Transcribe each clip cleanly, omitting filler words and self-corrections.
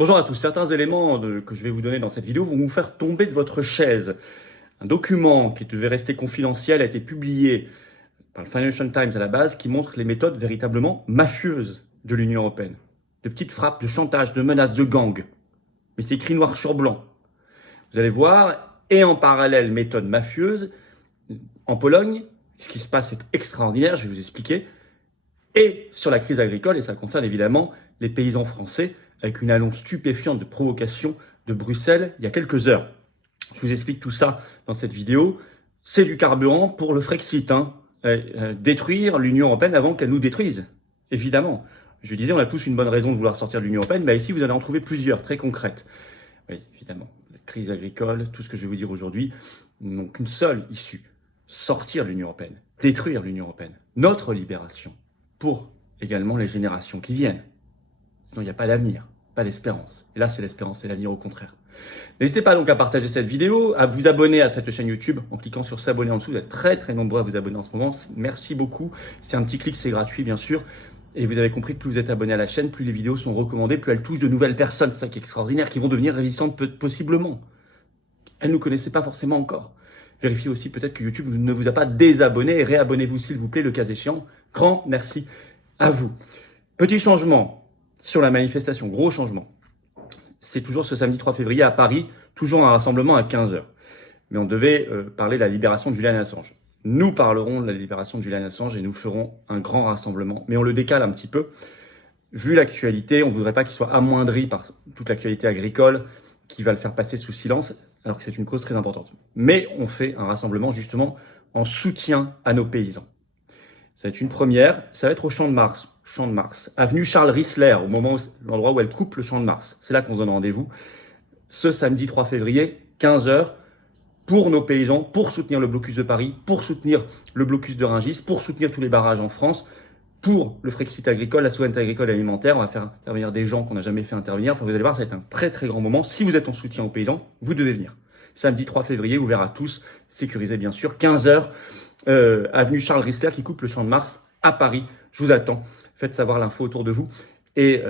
Bonjour à tous, certains éléments que je vais vous donner dans cette vidéo vont vous faire tomber de votre chaise. Un document qui devait rester confidentiel a été publié par le Financial Times à la base qui montre les méthodes véritablement mafieuses de l'Union européenne. De petites frappes, de chantage, de menaces, de gangs. Mais c'est écrit noir sur blanc. Vous allez voir, et en parallèle, méthode mafieuse, en Pologne, ce qui se passe est extraordinaire, je vais vous expliquer, et sur la crise agricole, et ça concerne évidemment les paysans français, avec une annonce stupéfiante de provocation de Bruxelles il y a quelques heures. Je vous explique tout ça dans cette vidéo. C'est du carburant pour le Frexit, détruire l'Union européenne avant qu'elle nous détruise, évidemment. Je disais, on a tous une bonne raison de vouloir sortir de l'Union européenne, mais ici vous allez en trouver plusieurs, très concrètes. Oui, évidemment, la crise agricole, tout ce que je vais vous dire aujourd'hui, n'ont qu'une seule issue, sortir de l'Union européenne, détruire l'Union européenne, notre libération, pour également les générations qui viennent. Sinon, il n'y a pas d'avenir, pas d'espérance. Et là, c'est l'espérance et l'avenir au contraire. N'hésitez pas donc à partager cette vidéo, à vous abonner à cette chaîne YouTube en cliquant sur s'abonner en dessous. Vous êtes très nombreux à vous abonner en ce moment. Merci beaucoup. C'est un petit clic, c'est gratuit bien sûr. Et vous avez compris que plus vous êtes abonné à la chaîne, plus les vidéos sont recommandées, plus elles touchent de nouvelles personnes. C'est ça qui est extraordinaire, qui vont devenir résistantes possiblement. Elles ne nous connaissaient pas forcément encore. Vérifiez aussi peut-être que YouTube ne vous a pas désabonné et réabonnez-vous s'il vous plaît, le cas échéant. Grand merci à vous. Petit changement sur la manifestation, gros changement. C'est toujours ce samedi 3 février à Paris, toujours un rassemblement à 15h. Mais on devait parler de la libération de Julian Assange. Nous parlerons de la libération de Julian Assange et nous ferons un grand rassemblement. Mais on le décale un petit peu. Vu l'actualité, on ne voudrait pas qu'il soit amoindri par toute l'actualité agricole qui va le faire passer sous silence, alors que c'est une cause très importante. Mais on fait un rassemblement justement en soutien à nos paysans. Ça va être une première, ça va être au Champ de Mars. Champ de Mars, avenue Charles Risler, l'endroit où elle coupe le Champ de Mars. C'est là qu'on se donne rendez-vous. Ce samedi 3 février, 15h, pour nos paysans, pour soutenir le blocus de Paris, pour soutenir le blocus de Rungis, pour soutenir tous les barrages en France, pour le Frexit agricole, la souveraineté agricole et alimentaire. On va faire intervenir des gens qu'on n'a jamais fait intervenir. Enfin, vous allez voir, ça va être un très grand moment. Si vous êtes en soutien aux paysans, vous devez venir. Samedi 3 février, ouvert à tous, sécurisé bien sûr, 15h, avenue Charles Risler qui coupe le Champ de Mars à Paris. Je vous attends. Faites savoir l'info autour de vous. Et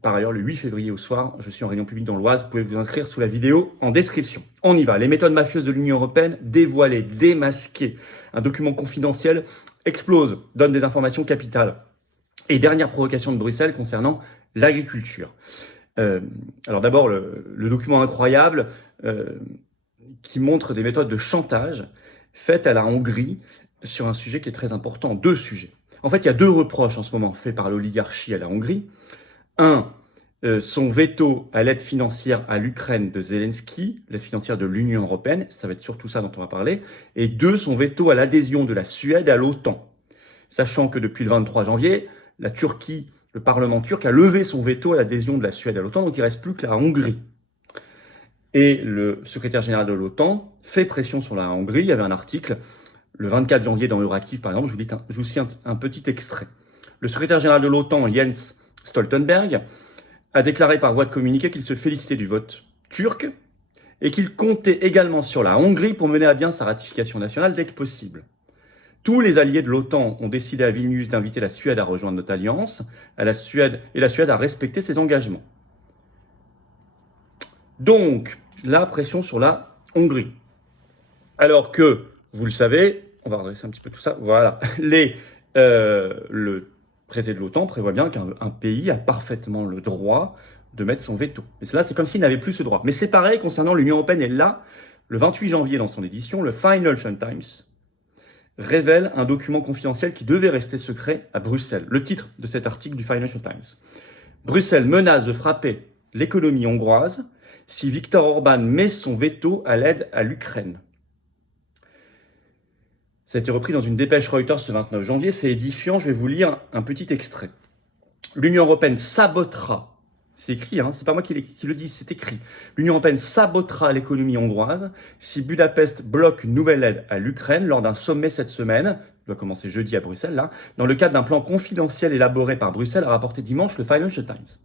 par ailleurs, le 8 février au soir, je suis en réunion publique dans l'Oise. Vous pouvez vous inscrire sous la vidéo en description. On y va. Les méthodes mafieuses de l'Union européenne, dévoilées, démasquées. Un document confidentiel explose, donne des informations capitales. Et dernière provocation de Bruxelles concernant l'agriculture. Alors d'abord, le document incroyable qui montre des méthodes de chantage faites à la Hongrie sur un sujet qui est très important. Deux sujets. En fait, il y a deux reproches en ce moment faits par l'oligarchie à la Hongrie. Un, son veto à l'aide financière à l'Ukraine de Zelensky, l'aide financière de l'Union européenne, ça va être surtout ça dont on va parler. Et deux, son veto à l'adhésion de la Suède à l'OTAN. Sachant que depuis le 23 janvier, la Turquie, le Parlement turc a levé son veto à l'adhésion de la Suède à l'OTAN, donc il ne reste plus que la Hongrie. Et le secrétaire général de l'OTAN fait pression sur la Hongrie. Il y avait un article le 24 janvier dans Euractiv, par exemple, je vous cite un petit extrait. Le secrétaire général de l'OTAN, Jens Stoltenberg, a déclaré par voie de communiqué qu'il se félicitait du vote turc et qu'il comptait également sur la Hongrie pour mener à bien sa ratification nationale dès que possible. Tous les alliés de l'OTAN ont décidé à Vilnius d'inviter la Suède à rejoindre notre alliance, et la Suède a respecté ses engagements. Donc, la pression sur la Hongrie. Alors que, vous le savez, on va redresser un petit peu tout ça. Voilà. Le traité de l'OTAN prévoit bien qu'un pays a parfaitement le droit de mettre son veto. Mais là, c'est comme s'il n'avait plus ce droit. Mais c'est pareil concernant l'Union européenne. Et là, le 28 janvier, dans son édition, le Financial Times révèle un document confidentiel qui devait rester secret à Bruxelles. Le titre de cet article du Financial Times. Bruxelles menace de frapper l'économie hongroise si Viktor Orban met son veto à l'aide à l'Ukraine. Ça a été repris dans une dépêche Reuters ce 29 janvier. C'est édifiant, je vais vous lire un petit extrait. L'Union européenne sabotera, c'est écrit, c'est pas moi qui le dis, c'est écrit. L'Union européenne sabotera l'économie hongroise si Budapest bloque une nouvelle aide à l'Ukraine lors d'un sommet cette semaine, qui doit commencer jeudi à Bruxelles, là, dans le cadre d'un plan confidentiel élaboré par Bruxelles, a rapporté dimanche le Financial Times.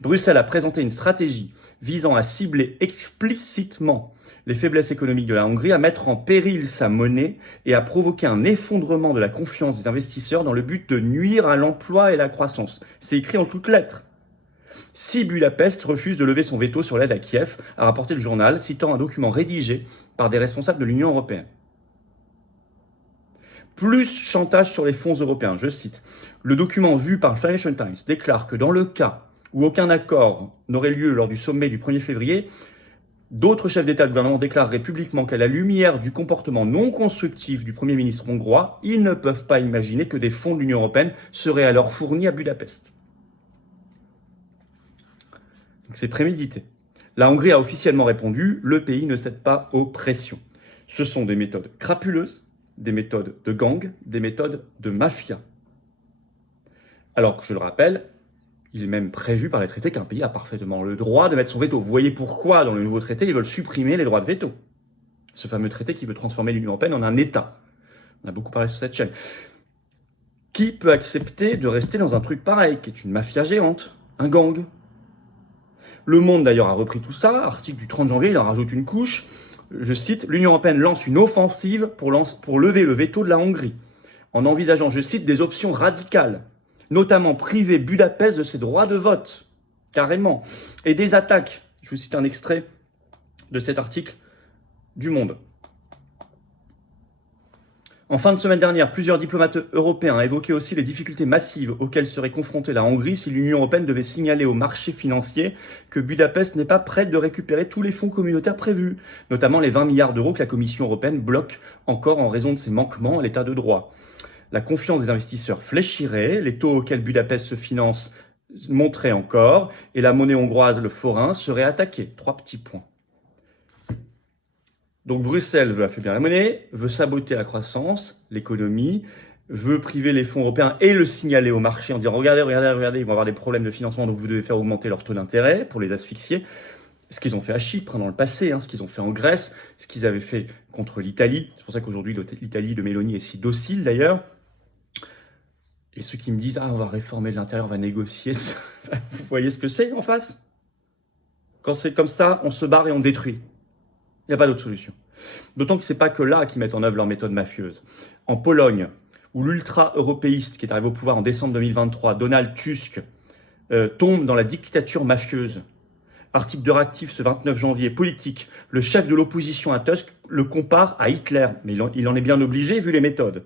Bruxelles a présenté une stratégie visant à cibler explicitement les faiblesses économiques de la Hongrie, à mettre en péril sa monnaie et à provoquer un effondrement de la confiance des investisseurs dans le but de nuire à l'emploi et la croissance. C'est écrit en toutes lettres. si Budapest refuse de lever son veto sur l'aide à Kiev, a rapporté le journal, citant un document rédigé par des responsables de l'Union européenne. Plus chantage sur les fonds européens, je cite. Le document vu par le Financial Times déclare que dans le cas où aucun accord n'aurait lieu lors du sommet du 1er février, d'autres chefs d'État et de gouvernement déclareraient publiquement qu'à la lumière du comportement non constructif du Premier ministre hongrois, ils ne peuvent pas imaginer que des fonds de l'Union européenne seraient alors fournis à Budapest. Donc c'est prémédité. La Hongrie a officiellement répondu, le pays ne cède pas aux pressions. Ce sont des méthodes crapuleuses, des méthodes de gang, des méthodes de mafia. Alors que je le rappelle, il est même prévu par les traités qu'un pays a parfaitement le droit de mettre son veto. Vous voyez pourquoi, dans le nouveau traité, ils veulent supprimer les droits de veto. Ce fameux traité qui veut transformer l'Union européenne en un État. On a beaucoup parlé sur cette chaîne. Qui peut accepter de rester dans un truc pareil, qui est une mafia géante, un gang? Le Monde, d'ailleurs, a repris tout ça. Article du 30 janvier, il en rajoute une couche. Je cite, l'Union européenne lance une offensive pour lever le veto de la Hongrie, en envisageant, je cite, des options radicales, notamment priver Budapest de ses droits de vote, carrément, et des attaques. Je vous cite un extrait de cet article du Monde. En fin de semaine dernière, plusieurs diplomates européens évoquaient aussi les difficultés massives auxquelles serait confrontée la Hongrie si l'Union européenne devait signaler au marché financier que Budapest n'est pas prête de récupérer tous les fonds communautaires prévus, notamment les 20 milliards d'euros que la Commission européenne bloque encore en raison de ses manquements à l'état de droit. La confiance des investisseurs fléchirait, les taux auxquels Budapest se finance monteraient encore, et la monnaie hongroise, le forin, serait attaquée. 3 petits points. Donc Bruxelles veut affaiblir la monnaie, veut saboter la croissance, l'économie, veut priver les fonds européens et le signaler au marché en disant regardez, ils vont avoir des problèmes de financement, donc vous devez faire augmenter leur taux d'intérêt pour les asphyxier. Ce qu'ils ont fait à Chypre dans le passé, ce qu'ils ont fait en Grèce, ce qu'ils avaient fait contre l'Italie. C'est pour ça qu'aujourd'hui l'Italie de Meloni est si docile d'ailleurs. Et ceux qui me disent on va réformer de l'intérieur, on va négocier, vous voyez ce que c'est en face? Quand c'est comme ça, on se barre et on détruit. Il n'y a pas d'autre solution. D'autant que ce n'est pas que là qu'ils mettent en œuvre leur méthode mafieuse. En Pologne, où l'ultra-européiste qui est arrivé au pouvoir en décembre 2023, Donald Tusk, tombe dans la dictature mafieuse. Article de Réactif ce 29 janvier, politique. Le chef de l'opposition à Tusk le compare à Hitler, mais il en est bien obligé vu les méthodes.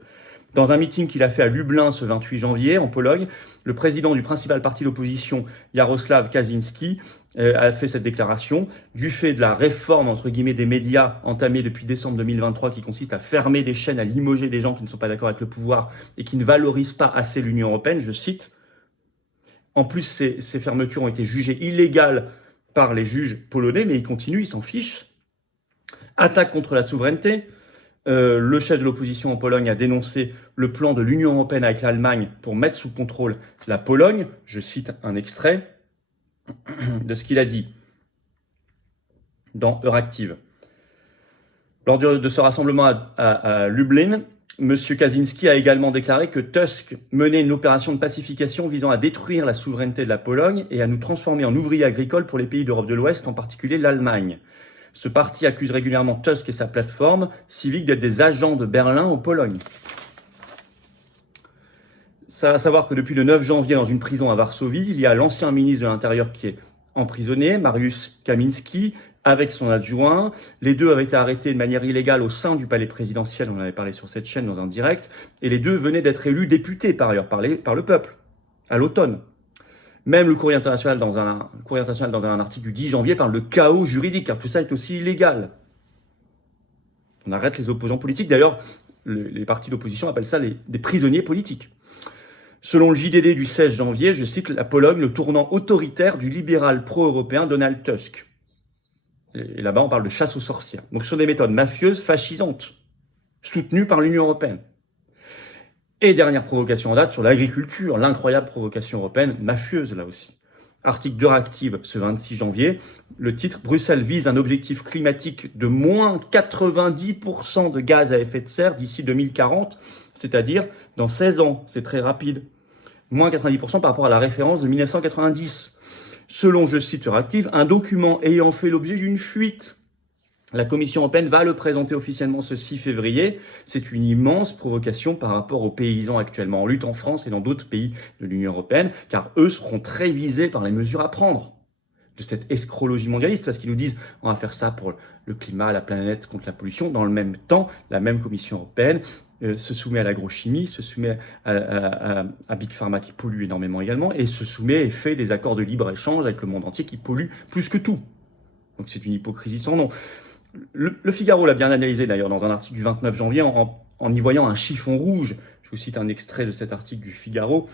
Dans un meeting qu'il a fait à Lublin ce 28 janvier, en Pologne, le président du principal parti d'opposition, Jarosław Kaczyński, a fait cette déclaration. Du fait de la réforme, entre guillemets, des médias entamée depuis décembre 2023, qui consiste à fermer des chaînes, à limoger des gens qui ne sont pas d'accord avec le pouvoir et qui ne valorisent pas assez l'Union européenne, je cite. En plus, ces fermetures ont été jugées illégales par les juges polonais, mais ils continuent, ils s'en fichent. Attaque contre la souveraineté. Le chef de l'opposition en Pologne a dénoncé le plan de l'Union européenne avec l'Allemagne pour mettre sous contrôle la Pologne. Je cite un extrait de ce qu'il a dit dans Euractiv. Lors de ce rassemblement à Lublin, M. Kaczynski a également déclaré que Tusk menait une opération de pacification visant à détruire la souveraineté de la Pologne et à nous transformer en ouvriers agricoles pour les pays d'Europe de l'Ouest, en particulier l'Allemagne. Ce parti accuse régulièrement Tusk et sa plateforme civique d'être des agents de Berlin en Pologne. Ça va savoir que depuis le 9 janvier, dans une prison à Varsovie, il y a l'ancien ministre de l'Intérieur qui est emprisonné, Mariusz Kamiński, avec son adjoint. Les deux avaient été arrêtés de manière illégale au sein du palais présidentiel, on en avait parlé sur cette chaîne dans un direct, et les deux venaient d'être élus députés par ailleurs, par le peuple, à l'automne. Même le Courrier international, dans un article du 10 janvier, parle de chaos juridique, car tout ça est aussi illégal. On arrête les opposants politiques. D'ailleurs, les partis d'opposition appellent ça des prisonniers politiques. Selon le JDD du 16 janvier, je cite, la Pologne, le tournant autoritaire du libéral pro-européen Donald Tusk. Et là-bas, on parle de chasse aux sorcières. Donc, ce sont des méthodes mafieuses, fascisantes, soutenues par l'Union européenne. Et dernière provocation en date sur l'agriculture, l'incroyable provocation européenne, mafieuse là aussi. Article de Réactive ce 26 janvier, le titre « Bruxelles vise un objectif climatique de moins 90% de gaz à effet de serre d'ici 2040, c'est-à-dire dans 16 ans, c'est très rapide. Moins 90% par rapport à la référence de 1990. Selon, je cite Réactive, un document ayant fait l'objet d'une fuite. La Commission européenne va le présenter officiellement ce 6 février. C'est une immense provocation par rapport aux paysans actuellement en lutte en France et dans d'autres pays de l'Union européenne, car eux seront très visés par les mesures à prendre de cette escrologie mondialiste, parce qu'ils nous disent on va faire ça pour le climat, la planète, contre la pollution. Dans le même temps, la même Commission européenne se soumet à l'agrochimie, se soumet à Big Pharma qui pollue énormément également, et se soumet et fait des accords de libre-échange avec le monde entier qui polluent plus que tout. Donc c'est une hypocrisie sans nom. Le Figaro l'a bien analysé d'ailleurs dans un article du 29 janvier en y voyant un chiffon rouge. Je vous cite un extrait de cet article du Figaro.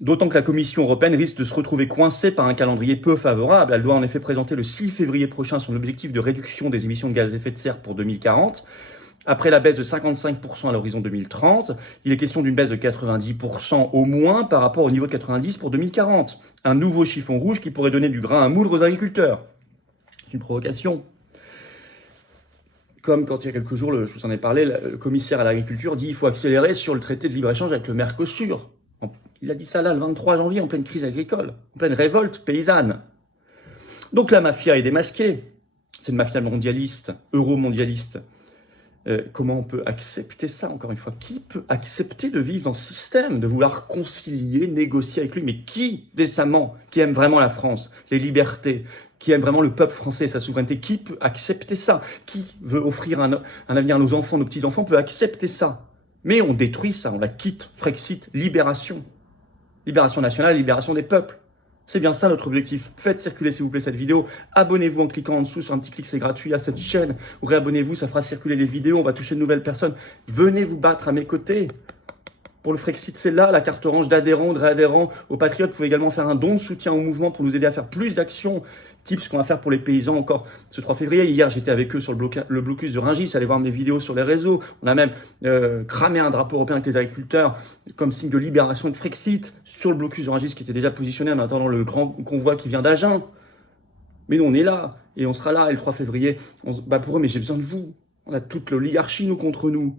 D'autant que la Commission européenne risque de se retrouver coincée par un calendrier peu favorable. Elle doit en effet présenter le 6 février prochain son objectif de réduction des émissions de gaz à effet de serre pour 2040. Après la baisse de 55% à l'horizon 2030, il est question d'une baisse de 90% au moins par rapport au niveau de 90% pour 2040. Un nouveau chiffon rouge qui pourrait donner du grain à moudre aux agriculteurs. C'est une provocation. Comme quand il y a quelques jours, je vous en ai parlé, le commissaire à l'agriculture dit qu'il faut accélérer sur le traité de libre-échange avec le Mercosur. Il a dit ça là le 23 janvier en pleine crise agricole, en pleine révolte paysanne. Donc la mafia est démasquée. C'est une mafia mondialiste, euro-mondialiste. Comment on peut accepter ça, encore une fois? Qui peut accepter de vivre dans ce système, de vouloir concilier, négocier avec lui? Mais qui, décemment, qui aime vraiment la France, les libertés, qui aime vraiment le peuple français, sa souveraineté, qui peut accepter ça? Qui veut offrir un avenir à nos enfants, nos petits-enfants, peut accepter ça? Mais on détruit ça, on la quitte. Frexit, libération. Libération nationale, libération des peuples. C'est bien ça notre objectif. Faites circuler s'il vous plaît cette vidéo. Abonnez-vous en cliquant en dessous sur un petit clic, c'est gratuit à cette chaîne. Ou réabonnez-vous, ça fera circuler les vidéos, on va toucher de nouvelles personnes. Venez vous battre à mes côtés. Pour le Frexit, c'est là la carte orange d'adhérents, de réadhérents. Aux Patriotes, vous pouvez également faire un don de soutien au mouvement pour nous aider à faire plus d'actions. Type ce qu'on va faire pour les paysans encore ce 3 février. Hier, j'étais avec eux sur le blocus de Rungis. Allez voir mes vidéos sur les réseaux. On a même cramé un drapeau européen avec les agriculteurs comme signe de libération et de Frexit sur le blocus de Rungis qui était déjà positionné en attendant le grand convoi qui vient d'Agen. Mais nous, on est là et on sera là. Et le 3 février, on se bat pour eux, mais j'ai besoin de vous. On a toute l'oligarchie, nous, contre nous.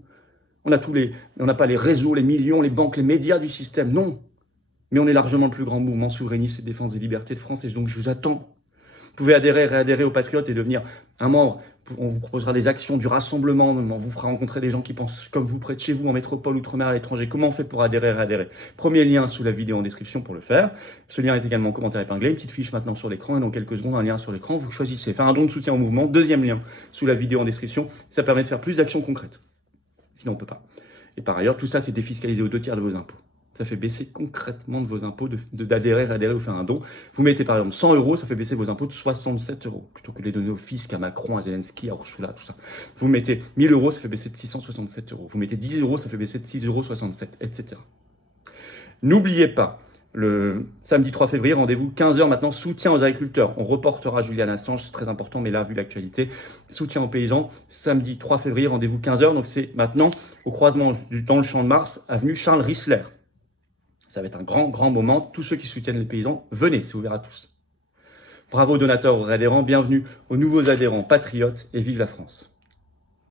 On n'a pas les réseaux, les millions, les banques, les médias du système, non. Mais on est largement le plus grand mouvement souverainiste et de défense des libertés de France et donc je vous attends. Vous pouvez adhérer, réadhérer aux Patriotes et devenir un membre. On vous proposera des actions, du rassemblement, on vous fera rencontrer des gens qui pensent comme vous, près de chez vous, en métropole, outre-mer, à l'étranger. Comment on fait pour adhérer, réadhérer? Premier lien sous la vidéo en description pour le faire. Ce lien est également en commentaire épinglé, une petite fiche maintenant sur l'écran et dans quelques secondes un lien sur l'écran. Vous choisissez, faire un don de soutien au mouvement. Deuxième lien sous la vidéo en description. Ça permet de faire plus d'actions concrètes. Sinon on ne peut pas. Et par ailleurs, tout ça c'est défiscalisé aux 2/3 de vos impôts. Ça fait baisser concrètement de vos impôts d'adhérer, réadhérer ou faire un don. Vous mettez par exemple 100 €, ça fait baisser vos impôts de 67 €, plutôt que de les donner au fisc, à Macron, à Zelensky, à Ursula, tout ça. Vous mettez 1000 €, ça fait baisser de 667 €. Vous mettez 10 €, ça fait baisser de 6,67 €, etc. N'oubliez pas, le samedi 3 février, rendez-vous 15 h maintenant, soutien aux agriculteurs. On reportera Julian Assange, c'est très important, mais là, vu l'actualité, soutien aux paysans. Samedi 3 février, rendez-vous 15 h, donc c'est maintenant au croisement dans le Champ de Mars, avenue Charles Risler. Ça va être un grand moment. Tous ceux qui soutiennent les paysans, venez, c'est ouvert à tous. Bravo aux donateurs, aux adhérents, bienvenue aux nouveaux adhérents patriotes et vive la France.